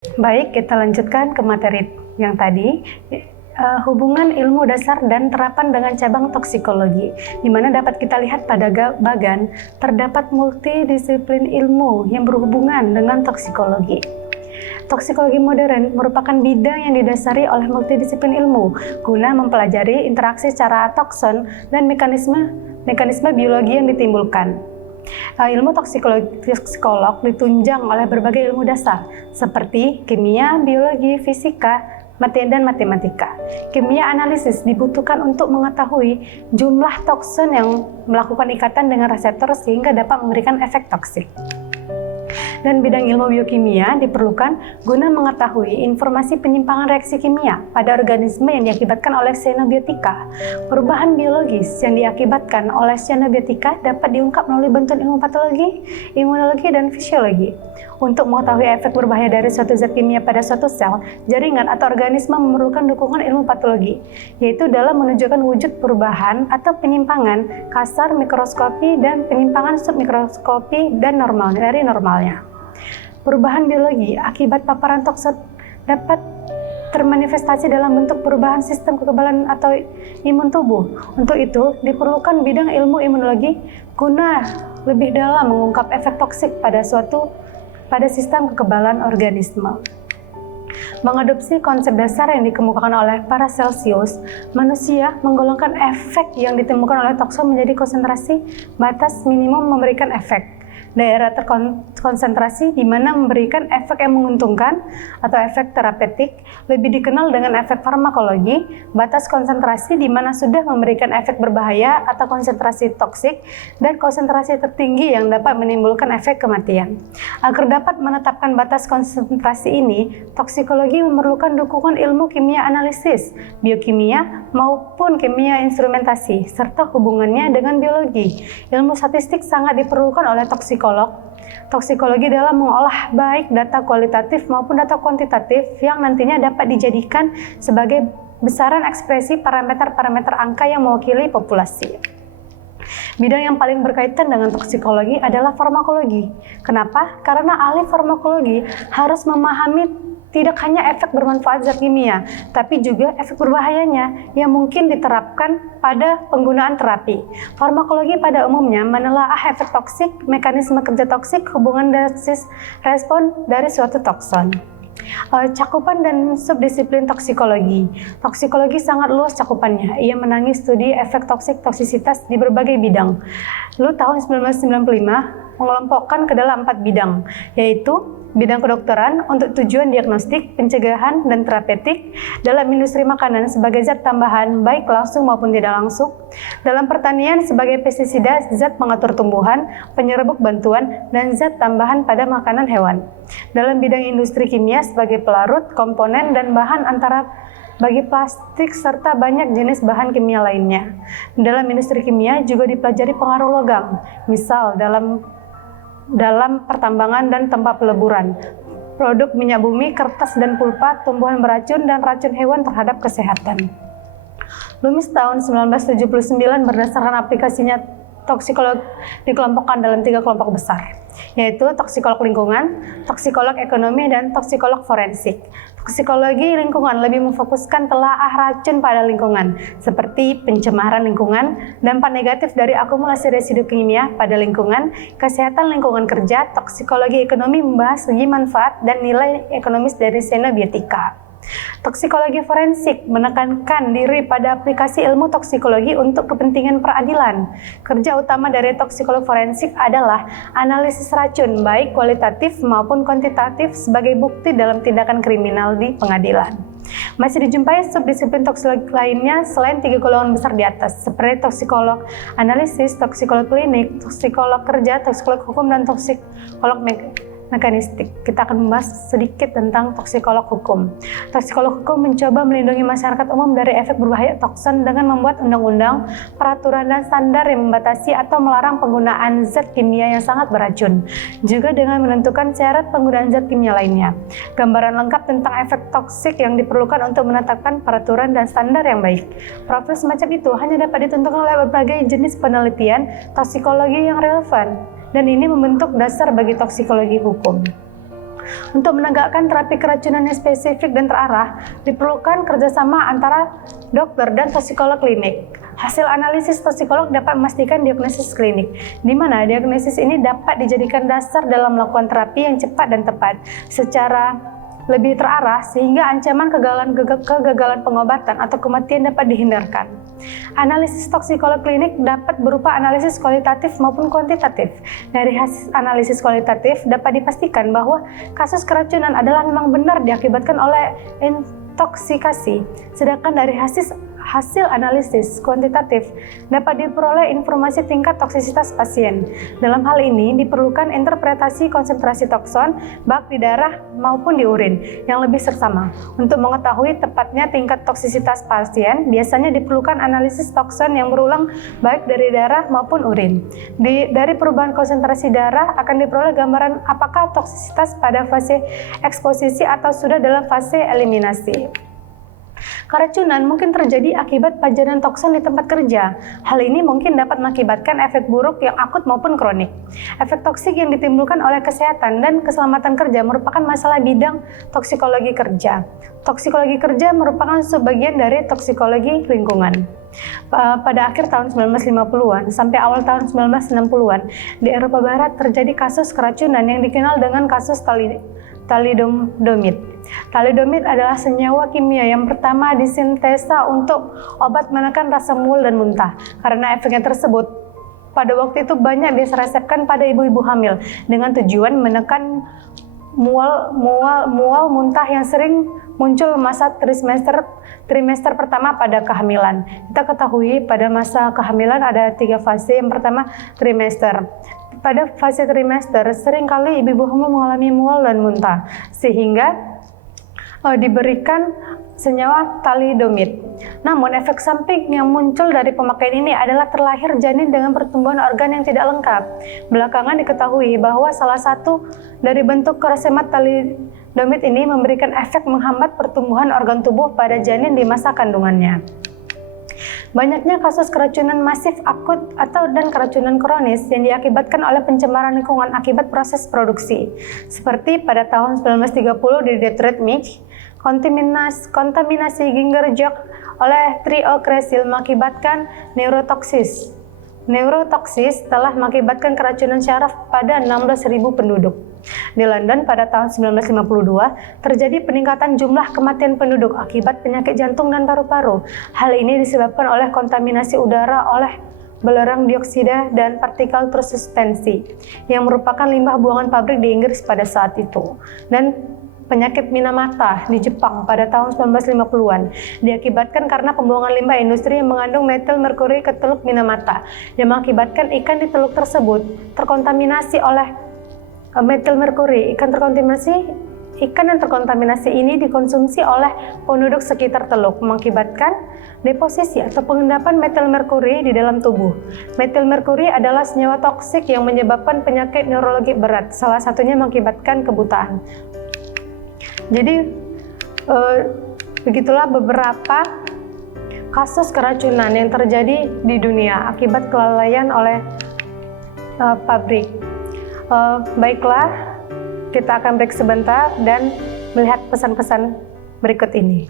Baik, kita lanjutkan ke materi yang tadi, hubungan ilmu dasar dan terapan dengan cabang toksikologi, di mana dapat kita lihat pada bagan terdapat multidisiplin ilmu yang berhubungan dengan toksikologi. Toksikologi modern merupakan bidang yang didasari oleh multidisiplin ilmu guna mempelajari interaksi secara toksin dan mekanisme biologi yang ditimbulkan. Ilmu toksikolog ditunjang oleh berbagai ilmu dasar seperti kimia, biologi, fisika, dan matematika. Kimia analisis dibutuhkan untuk mengetahui jumlah toksin yang melakukan ikatan dengan reseptor sehingga dapat memberikan efek toksik. Dan bidang ilmu biokimia diperlukan guna mengetahui informasi penyimpangan reaksi kimia pada organisme yang diakibatkan oleh cyanobiotika. Perubahan biologis yang diakibatkan oleh cyanobiotika dapat diungkap melalui bantuan ilmu patologi, imunologi, dan fisiologi. Untuk mengetahui efek berbahaya dari suatu zat kimia pada suatu sel, jaringan, atau organisme memerlukan dukungan ilmu patologi, yaitu dalam menunjukkan wujud perubahan atau penyimpangan kasar mikroskopi dan penyimpangan submikroskopi dan dari normalnya. Perubahan biologi akibat paparan toksin dapat termanifestasi dalam bentuk perubahan sistem kekebalan atau imun tubuh. Untuk itu, diperlukan bidang ilmu imunologi guna lebih dalam mengungkap efek toksik pada sistem kekebalan organisme. Mengadopsi konsep dasar yang dikemukakan oleh Paracelsus, manusia menggolongkan efek yang ditemukan oleh toksin menjadi konsentrasi batas minimum memberikan efek. Daerah terkonsentrasi di mana memberikan efek yang menguntungkan atau efek terapeutik lebih dikenal dengan efek farmakologi, batas konsentrasi di mana sudah memberikan efek berbahaya atau konsentrasi toksik, dan konsentrasi tertinggi yang dapat menimbulkan efek kematian. Agar dapat menetapkan batas konsentrasi ini, toksikologi memerlukan dukungan ilmu kimia analisis, biokimia, maupun kimia instrumentasi, serta hubungannya dengan biologi. Ilmu statistik sangat diperlukan oleh toksikologi dalam mengolah baik data kualitatif maupun data kuantitatif yang nantinya dapat dijadikan sebagai besaran ekspresi parameter-parameter angka yang mewakili populasi. Bidang yang paling berkaitan dengan toksikologi adalah farmakologi. Kenapa? Karena ahli farmakologi harus memahami tidak hanya efek bermanfaat zat kimia, tapi juga efek berbahayanya yang mungkin diterapkan pada penggunaan terapi. Farmakologi pada umumnya menelaah efek toksik, mekanisme kerja toksik, hubungan dosis respon dari suatu toksin. Cakupan dan subdisiplin toksikologi. Toksikologi sangat luas cakupannya. Ia menangani studi efek toksisitas di berbagai bidang. Lalu tahun 1995 mengelompokkan ke dalam 4 bidang, yaitu bidang kedokteran untuk tujuan diagnostik, pencegahan, dan terapeutik, dalam industri makanan sebagai zat tambahan baik langsung maupun tidak langsung, dalam pertanian sebagai pestisida, zat pengatur tumbuhan, penyerbuk bantuan, dan zat tambahan pada makanan hewan, dalam bidang industri kimia sebagai pelarut, komponen, dan bahan antara bagi plastik serta banyak jenis bahan kimia lainnya. Dalam industri kimia juga dipelajari pengaruh logam, misal dalam pertambangan dan tempat peleburan, produk minyak bumi, kertas dan pulpa, tumbuhan beracun, dan racun hewan terhadap kesehatan. Loomis tahun 1979 berdasarkan aplikasinya toksikolog dikelompokkan dalam 3 kelompok besar, yaitu toksikolog lingkungan, toksikolog ekonomi, dan toksikolog forensik. Toksikologi lingkungan lebih memfokuskan telaah racun pada lingkungan, seperti pencemaran lingkungan, dampak negatif dari akumulasi residu kimia pada lingkungan, kesehatan lingkungan kerja. Toksikologi ekonomi membahas segi manfaat dan nilai ekonomis dari cyanobiotika. Toksikologi forensik menekankan diri pada aplikasi ilmu toksikologi untuk kepentingan peradilan. Kerja utama dari toksikolog forensik adalah analisis racun baik kualitatif maupun kuantitatif sebagai bukti dalam tindakan kriminal di pengadilan. Masih dijumpai subdisiplin toksikologi lainnya selain 3 golongan besar di atas, seperti toksikolog analisis, toksikolog klinik, toksikolog kerja, toksikolog hukum, dan toksikolog mekanistik. Kita akan membahas sedikit tentang toksikolog hukum. Toksikolog hukum mencoba melindungi masyarakat umum dari efek berbahaya toksin dengan membuat undang-undang, peraturan, dan standar yang membatasi atau melarang penggunaan zat kimia yang sangat beracun, juga dengan menentukan syarat penggunaan zat kimia lainnya. Gambaran lengkap tentang efek toksik yang diperlukan untuk menetapkan peraturan dan standar yang baik. Profil semacam itu hanya dapat ditentukan oleh berbagai jenis penelitian toksikologi yang relevan, dan ini membentuk dasar bagi toksikologi hukum. Untuk menegakkan terapi keracunan yang spesifik dan terarah, diperlukan kerjasama antara dokter dan toksikolog klinik. Hasil analisis toksikolog dapat memastikan diagnosis klinik, di mana diagnosis ini dapat dijadikan dasar dalam melakukan terapi yang cepat dan tepat, secara lebih terarah sehingga ancaman kegagalan pengobatan atau kematian dapat dihindarkan. Analisis toksikolog klinik dapat berupa analisis kualitatif maupun kuantitatif. Dari hasil analisis kualitatif dapat dipastikan bahwa kasus keracunan adalah memang benar diakibatkan oleh intoksikasi, sedangkan dari hasil analisis kuantitatif dapat diperoleh informasi tingkat toksisitas pasien. Dalam hal ini diperlukan interpretasi konsentrasi tokson baik di darah maupun di urin yang lebih seksama. Untuk mengetahui tepatnya tingkat toksisitas pasien, biasanya diperlukan analisis tokson yang berulang baik dari darah maupun urin. Dari perubahan konsentrasi darah akan diperoleh gambaran apakah toksisitas pada fase eksposisi atau sudah dalam fase eliminasi. Keracunan mungkin terjadi akibat pajanan toksin di tempat kerja. Hal ini mungkin dapat mengakibatkan efek buruk yang akut maupun kronik. Efek toksik yang ditimbulkan oleh kesehatan dan keselamatan kerja merupakan masalah bidang toksikologi kerja. Toksikologi kerja merupakan subbagian dari toksikologi lingkungan. Pada akhir tahun 1950-an sampai awal tahun 1960-an, di Eropa Barat terjadi kasus keracunan yang dikenal dengan kasus thalidomid. Thalidomid adalah senyawa kimia yang pertama disintesa untuk obat menekan rasa mual dan muntah. Karena efeknya tersebut, pada waktu itu banyak diresepkan pada ibu-ibu hamil dengan tujuan menekan mual muntah yang sering muncul masa trimester pertama pada kehamilan. Kita ketahui pada masa kehamilan ada 3 fase. Yang pertama trimester. Pada fase trimester seringkali ibu-ibu hamil mengalami mual dan muntah, sehingga diberikan senyawa thalidomid. Namun efek samping yang muncul dari pemakaian ini adalah terlahir janin dengan pertumbuhan organ yang tidak lengkap. Belakangan diketahui bahwa salah satu dari bentuk resemat thalidomid ini memberikan efek menghambat pertumbuhan organ tubuh pada janin di masa kandungannya. Banyaknya kasus keracunan masif akut dan keracunan kronis yang diakibatkan oleh pencemaran lingkungan akibat proses produksi. Seperti pada tahun 1930 di Detroit, Mich, kontaminasi ginger jok oleh triokresil mengakibatkan neurotoksis. Neurotoksis telah mengakibatkan keracunan syaraf pada 16.000 penduduk. Di London pada tahun 1952, terjadi peningkatan jumlah kematian penduduk akibat penyakit jantung dan paru-paru. Hal ini disebabkan oleh kontaminasi udara oleh belerang dioksida dan partikel tersuspensi, yang merupakan limbah buangan pabrik di Inggris pada saat itu. Dan penyakit Minamata di Jepang pada tahun 1950-an diakibatkan karena pembuangan limbah industri yang mengandung metil merkuri ke Teluk Minamata, yang mengakibatkan ikan di teluk tersebut terkontaminasi oleh metil merkuri. Ikan yang terkontaminasi ini dikonsumsi oleh penduduk sekitar teluk, mengakibatkan deposisi atau pengendapan metil merkuri di dalam tubuh. Metil merkuri adalah senyawa toksik yang menyebabkan penyakit neurologi berat, salah satunya mengakibatkan kebutaan. Jadi begitulah beberapa kasus keracunan yang terjadi di dunia akibat kelalaian oleh pabrik. Baiklah, kita akan break sebentar dan melihat pesan-pesan berikut ini.